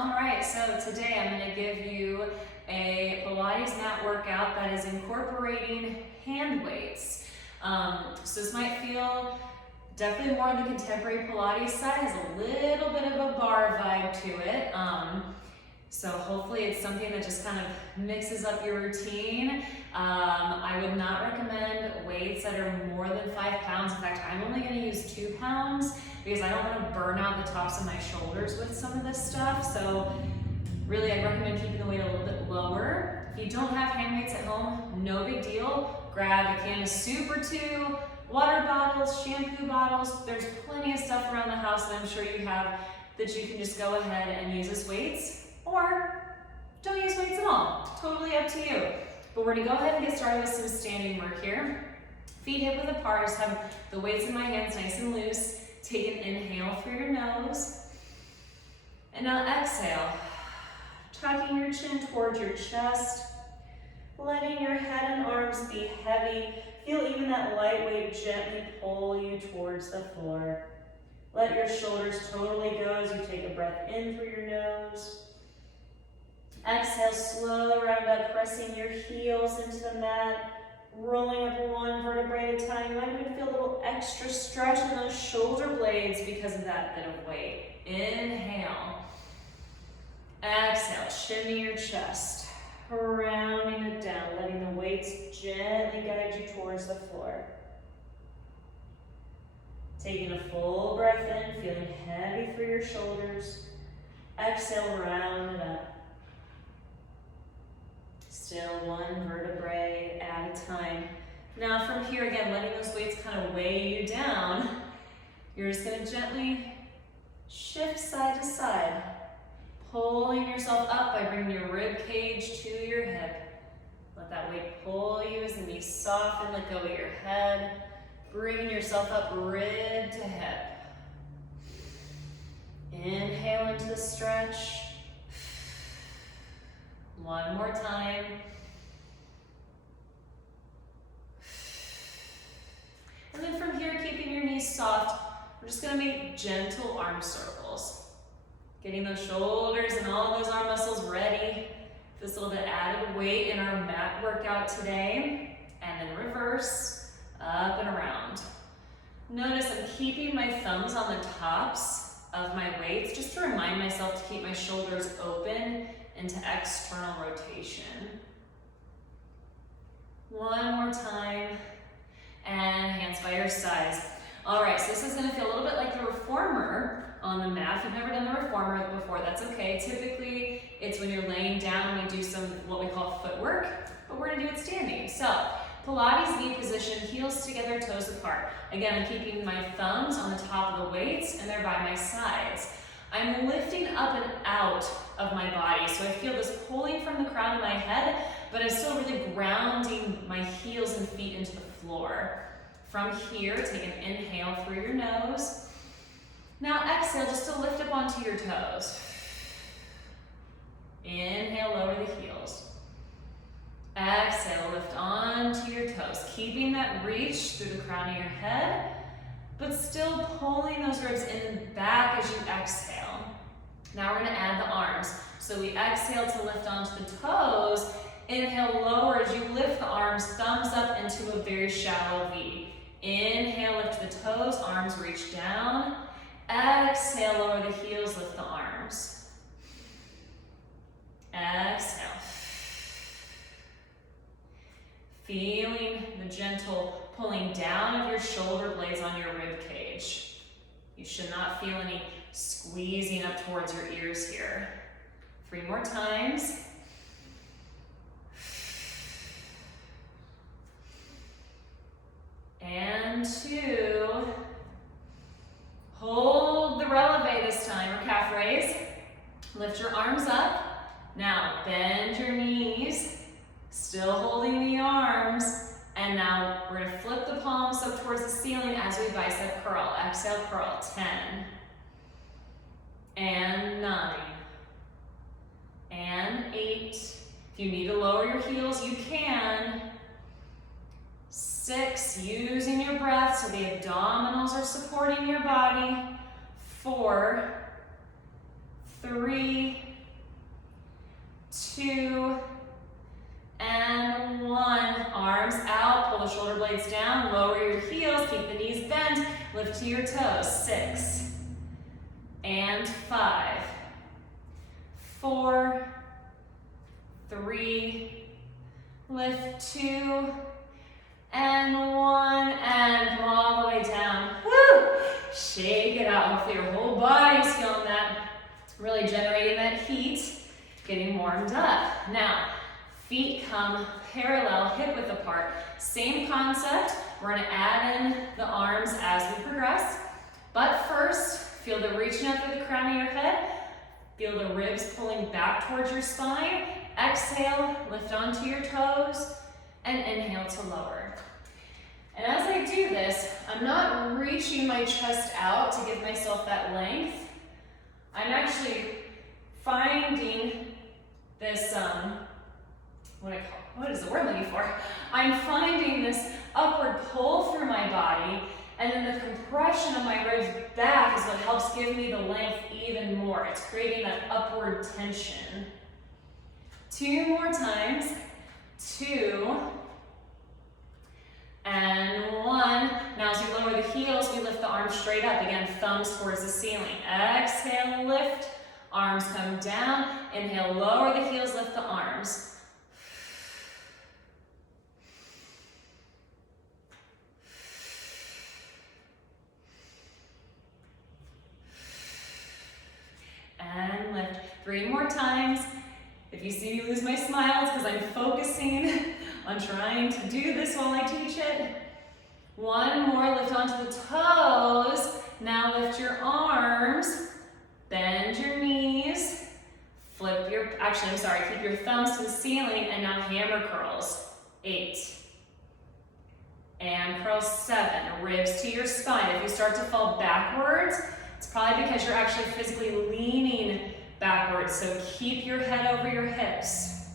All right, so today I'm going to give you a Pilates mat workout that is incorporating hand weights. So this might feel definitely more on the contemporary Pilates side, has a little bit of a bar vibe to it. So hopefully it's something that just kind of mixes up your routine. I would not recommend weights that are more than 5 pounds. In fact, I'm only going to use 2 pounds because I don't want to burn out the tops of my shoulders with some of this stuff. So really I'd recommend keeping the weight a little bit lower. If you don't have hand weights at home, no big deal. Grab a can of Soup or 2, water bottles, shampoo bottles. There's plenty of stuff around the house that I'm sure you have that you can just go ahead and use as weights. Or don't use weights at all, totally up to you. But we're gonna go ahead and get started with some standing work here. Feet hip width apart, just have the weights in my hands nice and loose. Take an inhale through your nose. And now exhale, tucking your chin towards your chest, letting your head and arms be heavy. Feel even that light weight gently pull you towards the floor. Let your shoulders totally go as you take a breath in through your nose. Exhale, slowly round up, pressing your heels into the mat, rolling up one vertebrae at a time. You might even feel a little extra stretch in those shoulder blades because of that bit of weight. Inhale. Exhale, shimmy your chest, rounding it down, letting the weights gently guide you towards the floor. Taking a full breath in, feeling heavy through your shoulders. Exhale, round it up. Still one vertebrae at a time. Now from here, again, letting those weights kind of weigh you down, you're just gonna gently shift side to side, pulling yourself up by bringing your rib cage to your hip. Let that weight pull you as the knees soften, let go of your head, bringing yourself up rib to hip. Inhale into the stretch. One more time. And then from here, keeping your knees soft, we're just gonna make gentle arm circles. Getting those shoulders and all of those arm muscles ready for this little bit added weight in our mat workout today. And then reverse, up and around. Notice I'm keeping my thumbs on the tops of my weights just to remind myself to keep my shoulders open into external rotation. One more time, and hands by your sides. All right, so this is gonna feel a little bit like the reformer on the mat. If you've never done the reformer before, that's okay. Typically, it's when you're laying down and we do some what we call footwork, but we're gonna do it standing. So, Pilates knee position, heels together, toes apart. Again, I'm keeping my thumbs on the top of the weights and they're by my sides. I'm lifting up and out of my body, so I feel this pulling from the crown of my head, but I'm still really grounding my heels and feet into the floor. From here, take an inhale through your nose. Now exhale just to lift up onto your toes. Inhale, lower the heels. Exhale, lift onto your toes, keeping that reach through the crown of your head, but still pulling those ribs in and back as you exhale. Now we're gonna add the arms. So we exhale to lift onto the toes, inhale, lower as you lift the arms, thumbs up into a very shallow V. Inhale, lift the toes, arms reach down. Exhale, lower the heels, lift the arms. Exhale. Feeling the gentle pulling down of your shoulder blades on your rib cage. You should not feel any squeezing up towards your ears here. 3 more times. And 2. Hold the releve this time, or calf raise. Lift your arms up. Now bend your knees. Still holding the arms, and now we're gonna flip the palms up towards the ceiling as we bicep curl. Exhale, curl, 10, and 9, and 8. If you need to lower your heels, you can. 6, using your breath so the abdominals are supporting your body. 4, 3, 2, and 1. Arms out, pull the shoulder blades down, lower your heels, keep the knees bent, lift to your toes. 6, and 5, 4, 3, lift 2, and 1, and come all the way down. Woo! Shake it out. Hopefully your whole body's feeling that, really generating that heat, getting warmed up. Now, feet come parallel, hip width apart. Same concept. We're gonna add in the arms as we progress. But first, feel the reaching up through the crown of your head. Feel the ribs pulling back towards your spine. Exhale, lift onto your toes, and inhale to lower. And as I do this, I'm not reaching my chest out to give myself that length. I'm actually finding this, what is the word I'm looking for? I'm finding this upward pull through my body, and then the compression of my ribs back is what helps give me the length even more. It's creating that upward tension. 2 more times. 2, and 1. Now as we lower the heels, we lift the arms straight up. Again, thumbs towards the ceiling. Exhale, lift. Arms come down. Inhale, lower the heels, lift the arms. And lift. 3 more times. If you see me lose my smile, it's because I'm focusing on trying to do this while I teach it. 1 more, lift onto the toes. Now lift your arms, bend your knees, keep your thumbs to the ceiling, and now hammer curls. 8. And curl 7, ribs to your spine. If you start to fall backwards, it's probably because you're actually physically leaning backwards, so keep your head over your hips.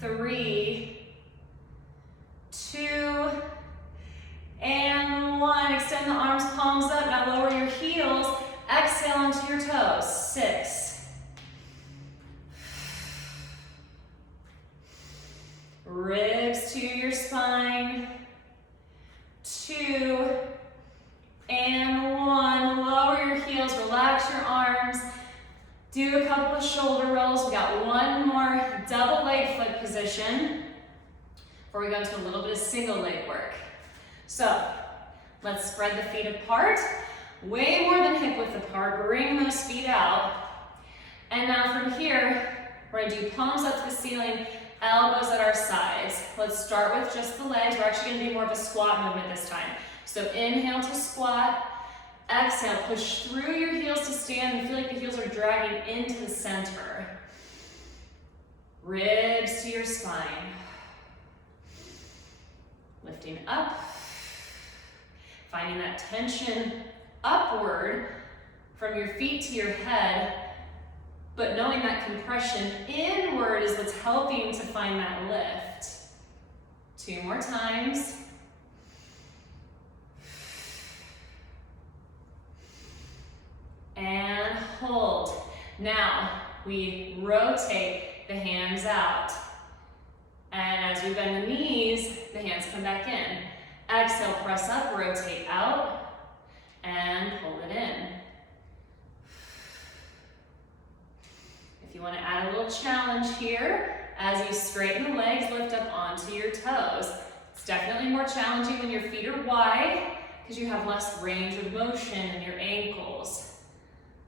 3, 2, and 1. Extend the arms, palms up. Now lower your heels. Exhale onto your toes. 6. Ribs to your spine. 2, and 1. Lower your heels, relax your arms. Do a couple of shoulder rolls. We got 1 more double leg flip position before we go into a little bit of single leg work. So let's spread the feet apart, way more than hip width apart. Bring those feet out. And now from here, we're gonna do palms up to the ceiling, elbows at our sides. Let's start with just the legs. We're actually gonna do more of a squat movement this time. So inhale to squat. Exhale, push through your heels to stand and feel like the heels are dragging into the center. Ribs to your spine. Lifting up. Finding that tension upward from your feet to your head, but knowing that compression inward is what's helping to find that lift. 2 more times. And hold. Now we rotate the hands out. And as we bend the knees, the hands come back in. Exhale, press up, rotate out, and pull it in. If you want to add a little challenge here, as you straighten the legs, lift up onto your toes. It's definitely more challenging when your feet are wide because you have less range of motion in your ankles.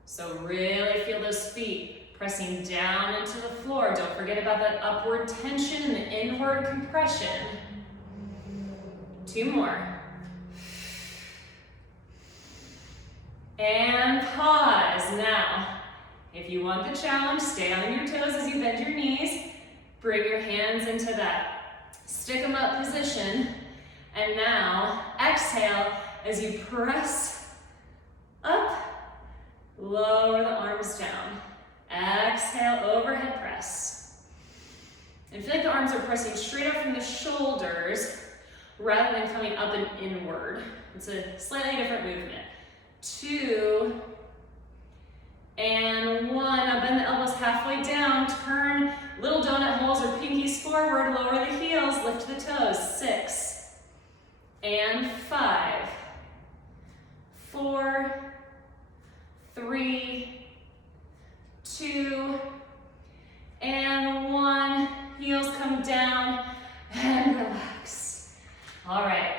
So really feel those feet pressing down into the floor. Don't forget about that upward tension and the inward compression. 2 more. And pause. Now, if you want the challenge, stay on your toes as you bend your knees. Bring your hands into that stick 'em up position. And now, exhale as you press up. Lower the arms down. Exhale, overhead press. And feel like the arms are pressing straight up from the shoulders rather than coming up and inward. It's a slightly different movement. 2, and 1. Now bend the elbows halfway down. down, turn little donut holes or pinkies forward, lower the heels, lift the toes. 6 and 5, 4, 3, 2, and 1. Heels come down and relax. All right,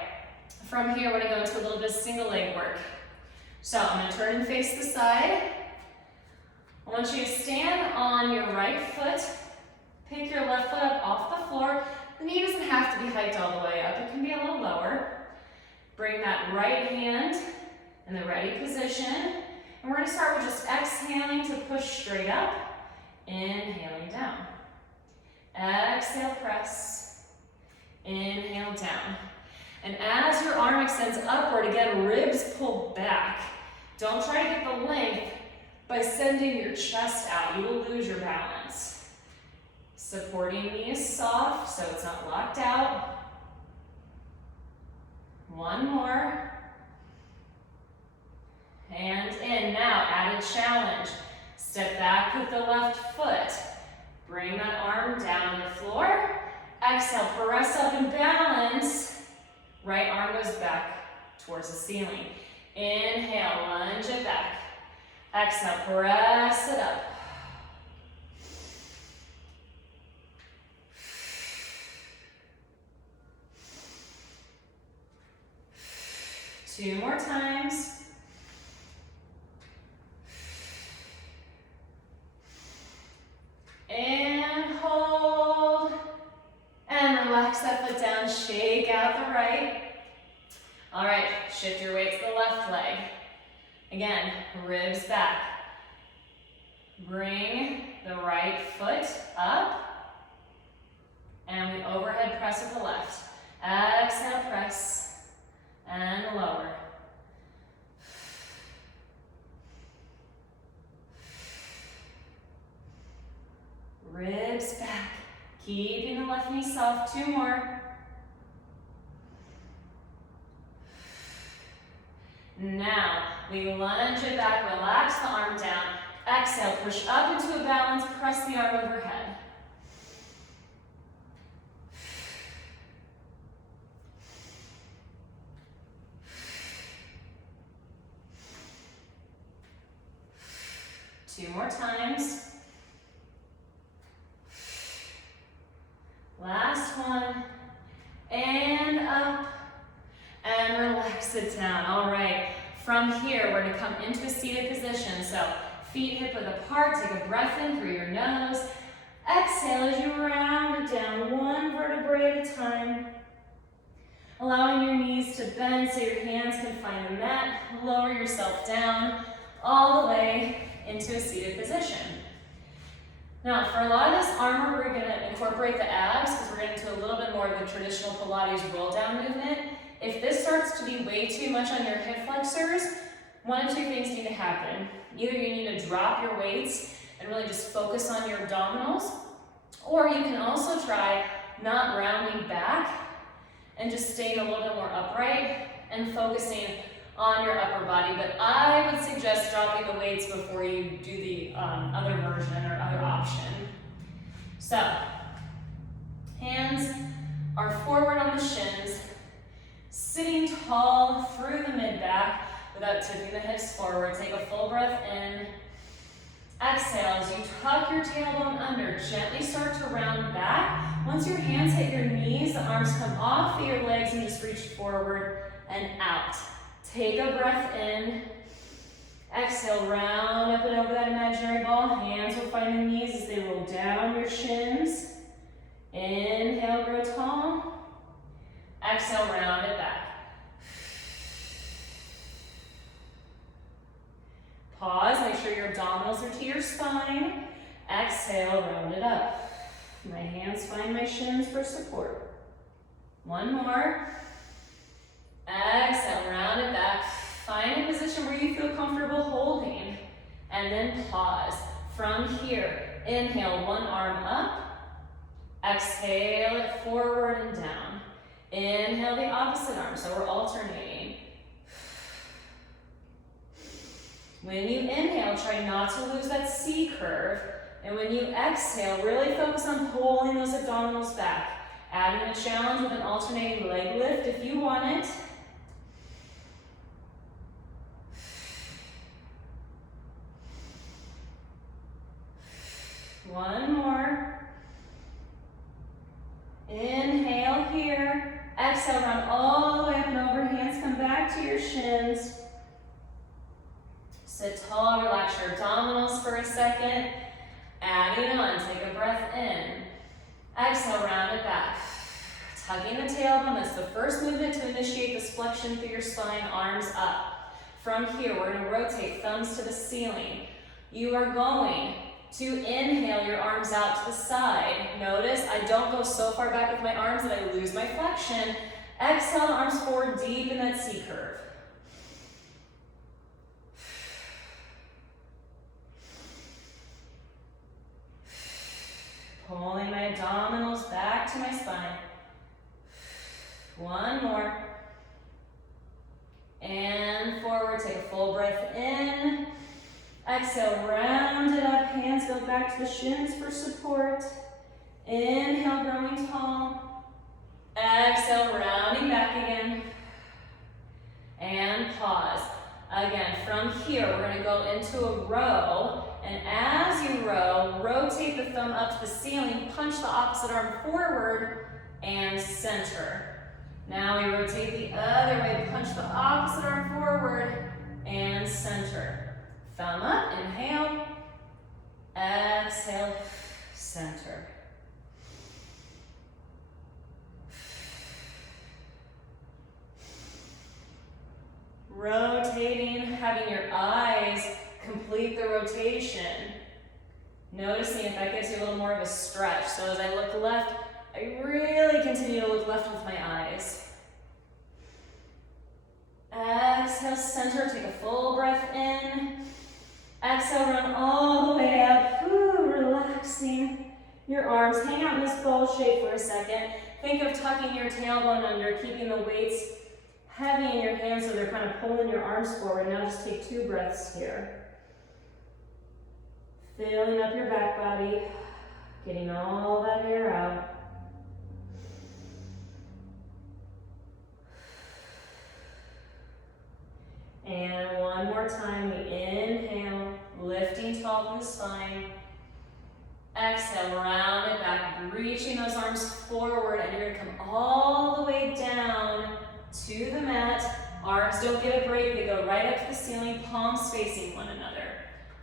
from here we're gonna go into a little bit of single leg work. So I'm gonna turn and face the side. I want you to stand on your right foot, pick your left foot up off the floor. The knee doesn't have to be hiked all the way up, it can be a little lower. Bring that right hand in the ready position. And we're gonna start with just exhaling to push straight up, inhaling down. Exhale, press, inhale down. And as your arm extends upward, again, ribs pull back. Don't try to get the length by sending your chest out. You will lose your balance. Supporting knee is soft, so it's not locked out. One more. And in. Now, added challenge. Step back with the left foot. Bring that arm down to the floor. Exhale, press up and balance. Right arm goes back towards the ceiling. Inhale, lunge it back. Exhale, press it up. Two more times. And hold. And relax that foot down, shake out the right. All right, shift your weight to the left leg. Again, ribs back. Bring the right foot up. And we overhead press with the left. Exhale, press. And lower. Ribs back. Keeping the left knee soft. Two more. Now, we lunge it back, relax the arm down. Exhale, push up into a balance, press the arm overhead. Two more times. Last one. And up. And relax it down. All right. From here, we're gonna come into a seated position. So feet hip width apart. Take a breath in through your nose. Exhale as you round it down, one vertebrae at a time. Allowing your knees to bend so your hands can find the mat. Lower yourself down all the way into a seated position. Now, for a lot of this armor, we're gonna incorporate the abs because we're getting into a little bit more of the traditional Pilates roll down movement. If this starts to be way too much on your hip flexors, one of two things need to happen. Either you need to drop your weights and really just focus on your abdominals, or you can also try not rounding back and just staying a little bit more upright and focusing on your upper body. But I would suggest dropping the weights before you do the other version or other option. So, hands are forward on the shins, sitting tall through the mid-back without tipping the hips forward. Take a full breath in. Exhale as you tuck your tailbone under. Gently start to round back. Once your hands hit your knees, the arms come off of your legs and just reach forward and out. Take a breath in. Exhale, round up and over that imaginary ball. Hands will find the knees as they roll down your shins. Inhale, grow tall. Exhale, round it back. Pause, make sure your abdominals are to your spine. Exhale, round it up. My hands find my shins for support. One more. Exhale, round it back. Find a position where you feel comfortable holding. And then pause. From here, inhale, one arm up. Exhale it forward and down. Inhale the opposite arm, so we're alternating. When you inhale, try not to lose that C curve And when you exhale, really focus on pulling those abdominals back. Adding a challenge with an alternating leg lift if you want it. One more. Inhale here. Exhale, round all the way up and over. Hands come back to your shins. Sit tall, relax your abdominals for a second. Adding on, take a breath in. Exhale, round it back. Tugging the tailbone, that's the first movement to initiate this flexion through your spine, arms up. From here, we're gonna rotate thumbs to the ceiling. You are going to inhale your arms out to the side. Notice I don't go so far back with my arms that I lose my flexion. Exhale, arms forward deep in that C curve. Pulling my abdominals back to my spine. One more. And forward, take a full breath in. Exhale, round it up, hands go back to the shins for support. Inhale, growing tall. Exhale, rounding back again. And pause. Again, from here, we're gonna go into a row. And as you row, rotate the thumb up to the ceiling, punch the opposite arm forward, and center. Now we rotate the other way, punch the opposite arm forward, and center. Thumb up, inhale, exhale, center. Rotating, having your eyes complete the rotation. Noticing if that gives you a little more of a stretch. So as I look left, I really continue to look left with my eyes. Exhale, center, take a full breath in. Exhale, run all the way up. Whew, relaxing your arms. Hang out in this bowl shape for a second. Think of tucking your tailbone under, keeping the weights heavy in your hands so they're kind of pulling your arms forward. Now just take 2 breaths here. Filling up your back body, getting all that air out. And one more time, we inhale, lifting tall through the spine. Exhale, round it back, reaching those arms forward, and you're gonna come all the way down to the mat. Arms don't get a break, they go right up to the ceiling, palms facing one another.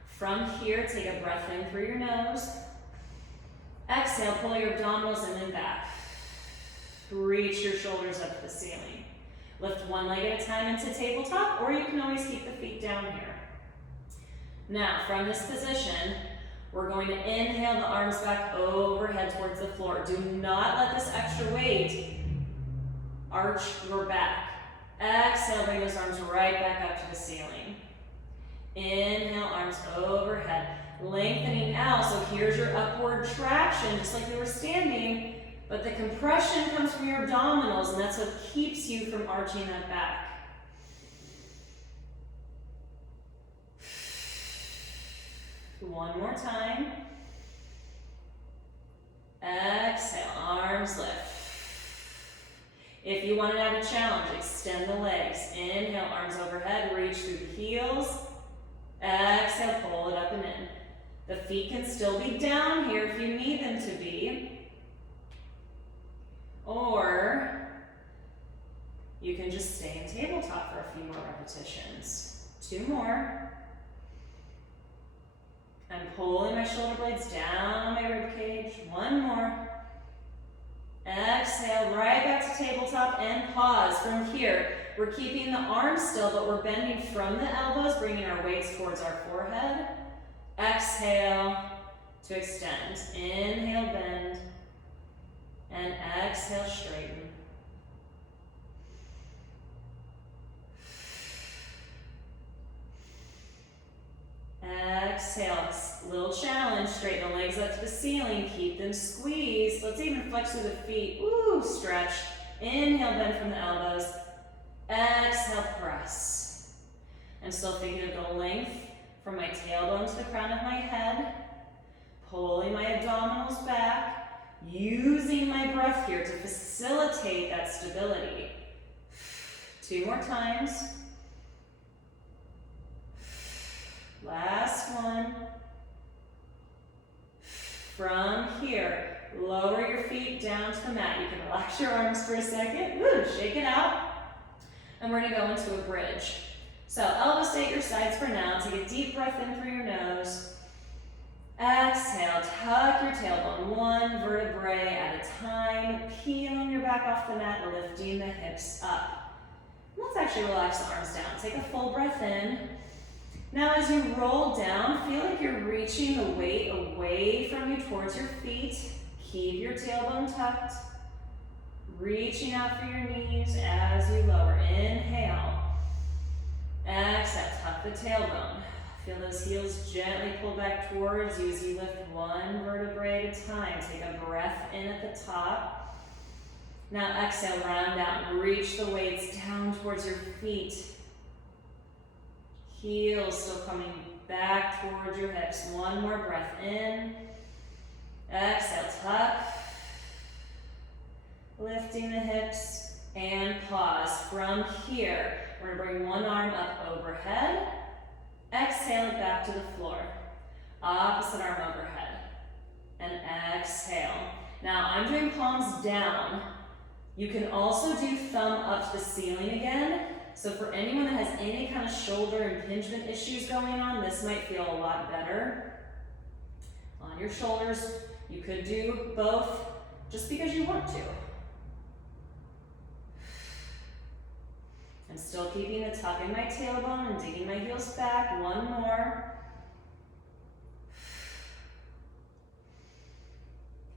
From here, take a breath in through your nose. Exhale, pull your abdominals in and back. Reach your shoulders up to the ceiling. Lift one leg at a time into tabletop, or you can always keep the feet down here. Now, from this position, we're going to inhale the arms back overhead towards the floor. Do not let this extra weight arch your back. Exhale, bring those arms right back up to the ceiling. Inhale, arms overhead, lengthening out. So here's your upward traction, just like you were standing, but the compression comes from your abdominals, and that's what keeps you from arching that back. One more time. Exhale, arms lift. If you want to add a challenge, extend the legs. Inhale, arms overhead, reach through the heels. Exhale, pull it up and in. The feet can still be down here if you need them to be. Or you can just stay in tabletop for a few more repetitions. 2 more. I'm pulling my shoulder blades down on my rib cage. 1 more. Exhale, right back to tabletop and pause. From here, we're keeping the arms still, but we're bending from the elbows, bringing our weights towards our forehead. Exhale to extend. Inhale, bend. And exhale, straighten. Exhale, little challenge, straighten the legs up to the ceiling, keep them squeezed. Let's even flex through the feet, woo, stretch. Inhale, bend from the elbows. Exhale, press. I'm still thinking of the length from my tailbone to the crown of my head. Pulling my abdominals back, using my breath here to facilitate that stability. 2 more times. Last one. From here, lower your feet down to the mat. You can relax your arms for a second. Woo, shake it out. And we're gonna go into a bridge. So elbows stay at your sides for now. Take a deep breath in through your nose. Exhale, tuck your tailbone, 1 vertebrae at a time, peeling your back off the mat, lifting the hips up. Let's actually relax the arms down. Take a full breath in. Now as you roll down, feel like you're reaching the weight away from you towards your feet. Keep your tailbone tucked. Reaching out for your knees as you lower. Inhale. Exhale, tuck the tailbone. Feel those heels gently pull back towards you as you lift 1 vertebrae at a time. Take a breath in at the top. Now exhale, round out and reach the weights down towards your feet. Heels still coming back towards your hips. 1 more breath in. Exhale, tuck. Lifting the hips and pause. From here, we're gonna bring 1 arm up overhead. Exhale it back to the floor. Opposite arm overhead. And exhale. Now I'm doing palms down. You can also do thumb up to the ceiling again. So for anyone that has any kind of shoulder impingement issues going on, this might feel a lot better. On your shoulders, you could do both just because you want to. I'm still keeping the tuck in my tailbone and digging my heels back. 1 more.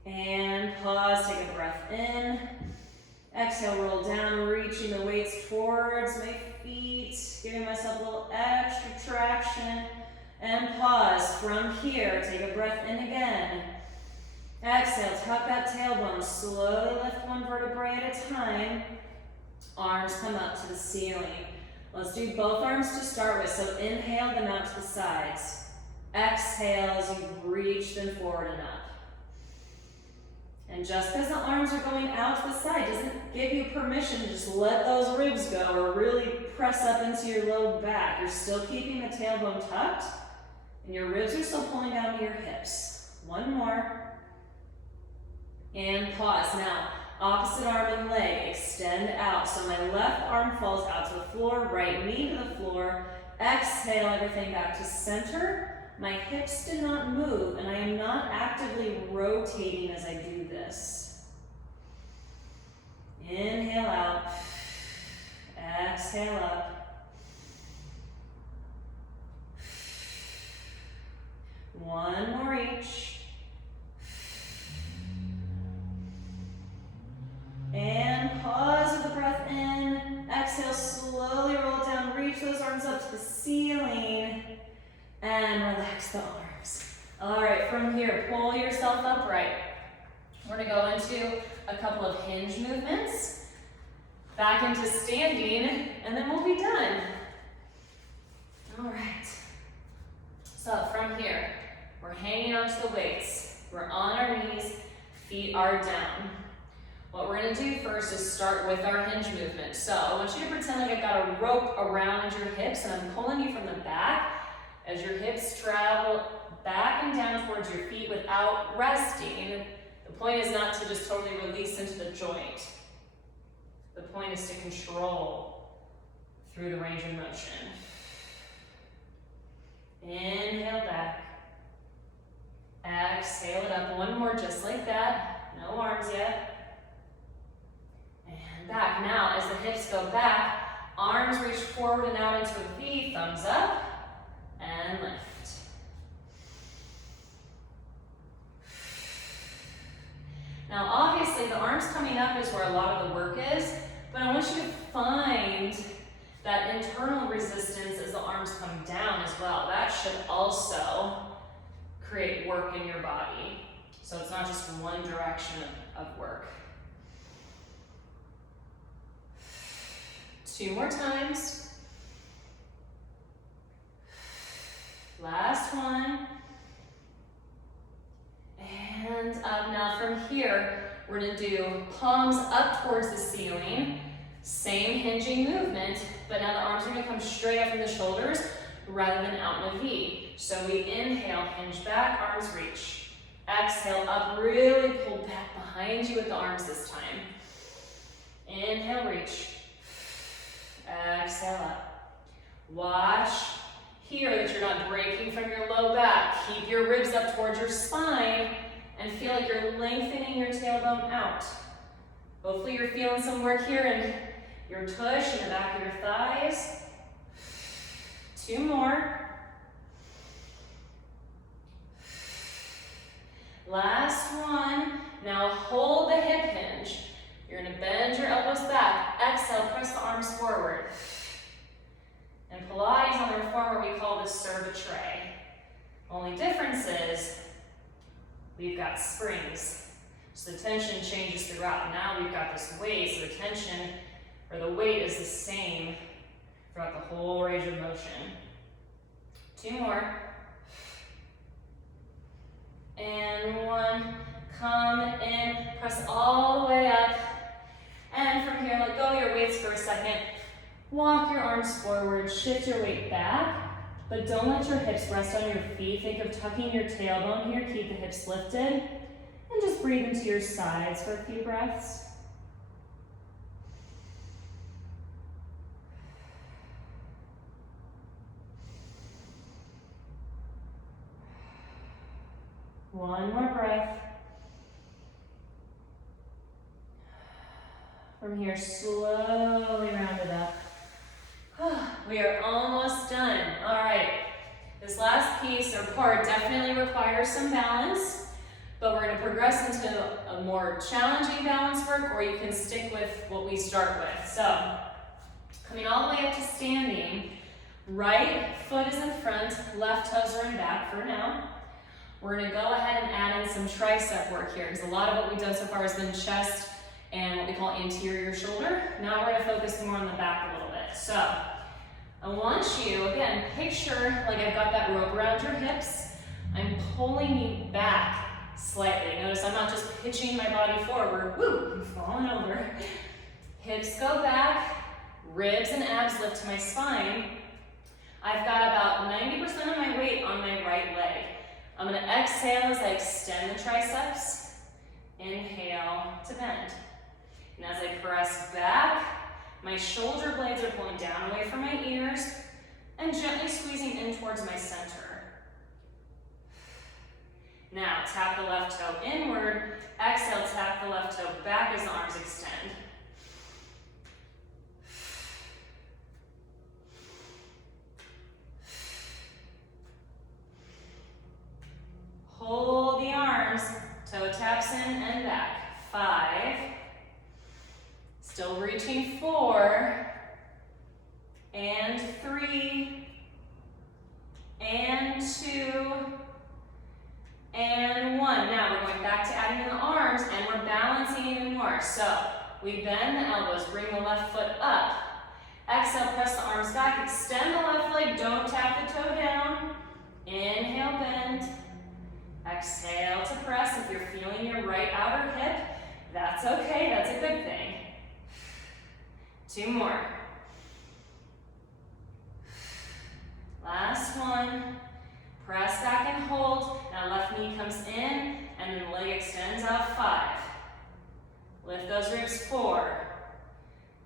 And pause, take a breath in. Exhale, roll down, reaching the weights towards my feet, giving myself a little extra traction. And pause. From here, take a breath in again. Exhale, tuck that tailbone, slowly lift 1 vertebrae at a time. Arms come up to the ceiling. Let's do both arms to start with. So inhale them out to the sides. Exhale as you reach them forward and up. And just because the arms are going out to the side doesn't give you permission to just let those ribs go or really press up into your low back. You're still keeping the tailbone tucked and your ribs are still pulling down to your hips. 1 more. And pause. Now, opposite arm and leg, extend out. So my left arm falls out to the floor, right knee to the floor. Exhale everything back to center. My hips did not move, and I am not actively rotating as I do this. Inhale out. Exhale up. 1 more each. And pause with the breath in. Exhale, slowly roll down, reach those arms up to the ceiling, and relax the arms. All right, from here, pull yourself upright. We're gonna go into a couple of hinge movements, back into standing, and then we'll be done. All right. So from here, we're hanging onto the weights. We're on our knees, feet are down. What we're gonna do first is start with our hinge movement. So I want you to pretend like I've got a rope around your hips and I'm pulling you from the back as your hips travel back and down towards your feet without resting. The point is not to just totally release into the joint. The point is to control through the range of motion. Inhale back. Exhale it up. 1 more just like that. No arms yet. And back. Now, as the hips go back, arms reach forward and out into a V, thumbs up, and lift. Now, obviously, the arms coming up is where a lot of the work is, but I want you to find that internal resistance as the arms come down as well. That should also create work in your body. So it's not just one direction of work. 2 more times. Last one. here, we're gonna do palms up towards the ceiling, same hinging movement, but now the arms are gonna come straight up from the shoulders rather than out in a V. So we inhale, hinge back, arms reach. Exhale up, really pull back behind you with the arms this time. Inhale, reach. Exhale up. Watch here that you're not breaking from your low back. Keep your ribs up towards your spine and feel like you're lengthening your tailbone out. Hopefully you're feeling some work here in your tush and the back of your thighs. 2 more. Last one. Now hold the hip hinge. You're gonna bend your elbows back. Exhale, press the arms forward. In Pilates on the reformer, we call this serve a tray. Only difference is we've got springs. So the tension changes throughout. Now we've got this weight, so the tension or the weight is the same throughout the whole range of motion. 2 more. And 1. Come in, press all the way up. And from here, let go of your weights for a second. Walk your arms forward, shift your weight back, but don't let your hips rest on your feet. Think of tucking your tailbone here, keep the hips lifted, and just breathe into your sides for a few breaths. One more breath. From here, slowly round it up. We are almost done. All right, this last piece or part definitely requires some balance, but we're gonna progress into a more challenging balance work, or you can stick with what we start with. So, coming all the way up to standing, right foot is in front, left toes are in back for now. We're gonna go ahead and add in some tricep work here, because a lot of what we've done so far has been chest and what we call anterior shoulder. Now we're gonna focus more on the back a little bit. So, I want you, again, picture like I've got that rope around your hips. I'm pulling you back slightly. Notice I'm not just pitching my body forward. Woo, I'm falling over. Hips go back, ribs and abs lift to my spine. I've got about 90% of my weight on my right leg. I'm gonna exhale as I extend the triceps. Inhale to bend. And as I press back, my shoulder blades are pulling down away from my ears and gently squeezing in towards my center. Now, tap the left toe inward. Exhale, tap the left toe back as the arms extend. Hold the arms, toe taps in and back. 5. Still reaching. 4. And 3. And 2. And 1. Now we're going back to adding in the arms and we're balancing even more. So we bend the elbows, bring the left foot up. Exhale, press the arms back, extend the left leg, don't tap the toe down. Inhale, bend. Exhale to press. If you're feeling your right outer hip, that's okay, that's a good thing. 2 more. Last one. Press back and hold. Now left knee comes in and then leg extends out. 5. Lift those ribs. 4.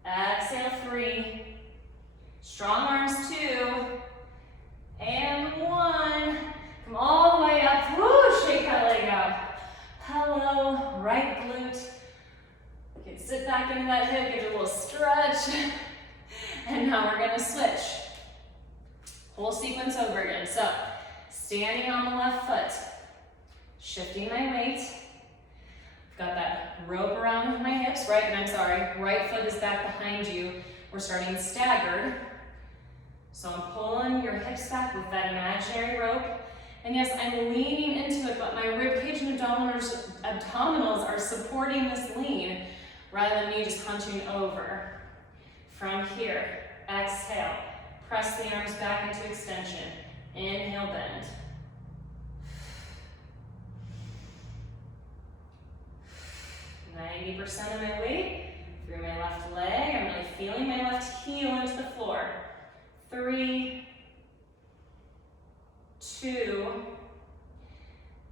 Exhale. 3. Strong arms. 2. And 1. Come all the way up. Woo! Shake that leg out. Hello, right glute. You can sit back into that hip, give it a little stretch. And now we're gonna switch. Whole sequence over again. So, standing on the left foot, shifting my weight. I've got that rope around my hips, right foot is back behind you. We're starting staggered. So I'm pulling your hips back with that imaginary rope. And yes, I'm leaning into it, but my rib cage and abdominals are supporting this lean rather than me just hunching over. From here, exhale, press the arms back into extension. Inhale, bend. 80% of my weight through my left leg. I'm really feeling my left heel into the floor. 3, 2,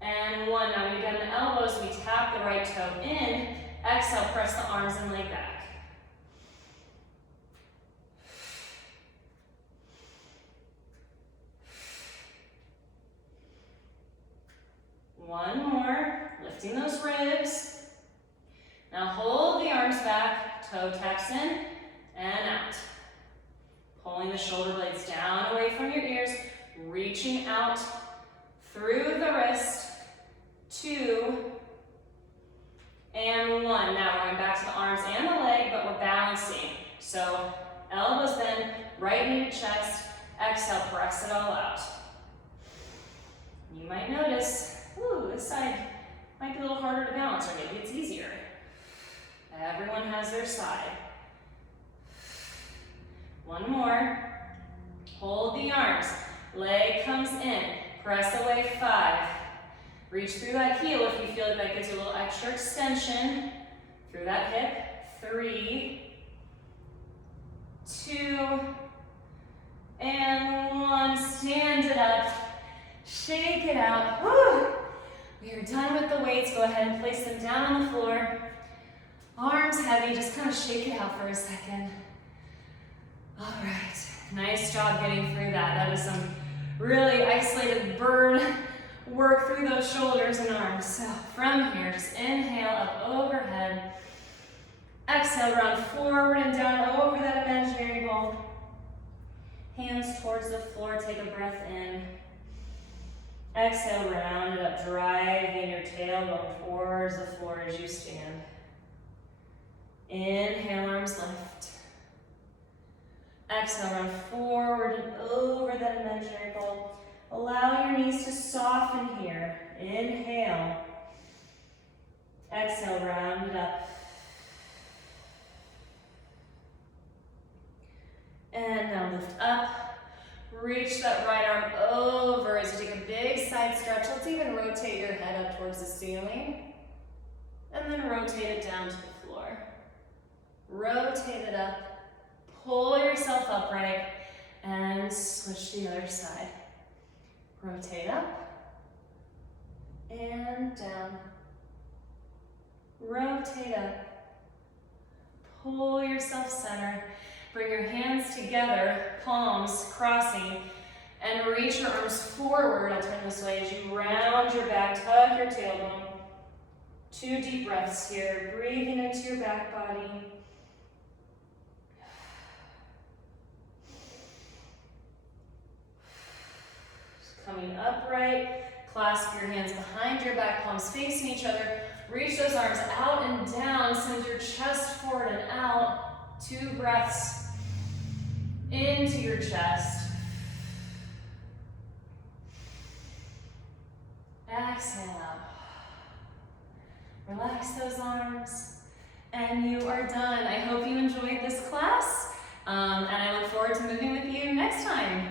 and 1. Now we bend the elbows, we tap the right toe in. Exhale, press the arms and leg back. One more, lifting those ribs. Now hold the arms back, toe taps in and out. Pulling the shoulder blades down away from your ears, reaching out through the wrist. 2 and 1. Now we're going back to the arms and the leg, but we're balancing. So elbows bend, right knee to chest. Exhale, press it all out. You might notice, ooh, this side might be a little harder to balance, or maybe it's easier. Everyone has their side. One more. Hold the arms. Leg comes in. Press away. 5. Reach through that heel if you feel like that gives you a little extra extension through that hip. 3, 2, and 1. Stand it up. Shake it out. Woo! We are done with the weights. Go ahead and place them down on the floor. Arms heavy. Just kind of shake it out for a second. All right. Nice job getting through that. That was some really isolated burn work through those shoulders and arms. So from here, just inhale up overhead. Exhale, round forward and down over that imaginary ball. Hands towards the floor. Take a breath in. Exhale, round it up, driving your tailbone towards the floor as you stand. Inhale, arms lift. Exhale, round forward and over that imaginary ball. Allow your knees to soften here. Inhale. Exhale, round it up. And now lift up. Reach that right arm over as you take a big side stretch. Let's even rotate your head up towards the ceiling. And then rotate it down to the floor. Rotate it up. Pull yourself upright and switch to the other side. Rotate up and down. Rotate up. Pull yourself center. Bring your hands together, palms crossing, and reach your arms forward. I'll turn this way as you round your back, tuck your tailbone. 2 deep breaths here, breathing into your back body. Coming upright, clasp your hands behind your back, palms facing each other. Reach those arms out and down, send your chest forward and out. 2 breaths into your chest. Exhale out. Relax those arms, and you are done. I hope you enjoyed this class, and I look forward to moving with you next time.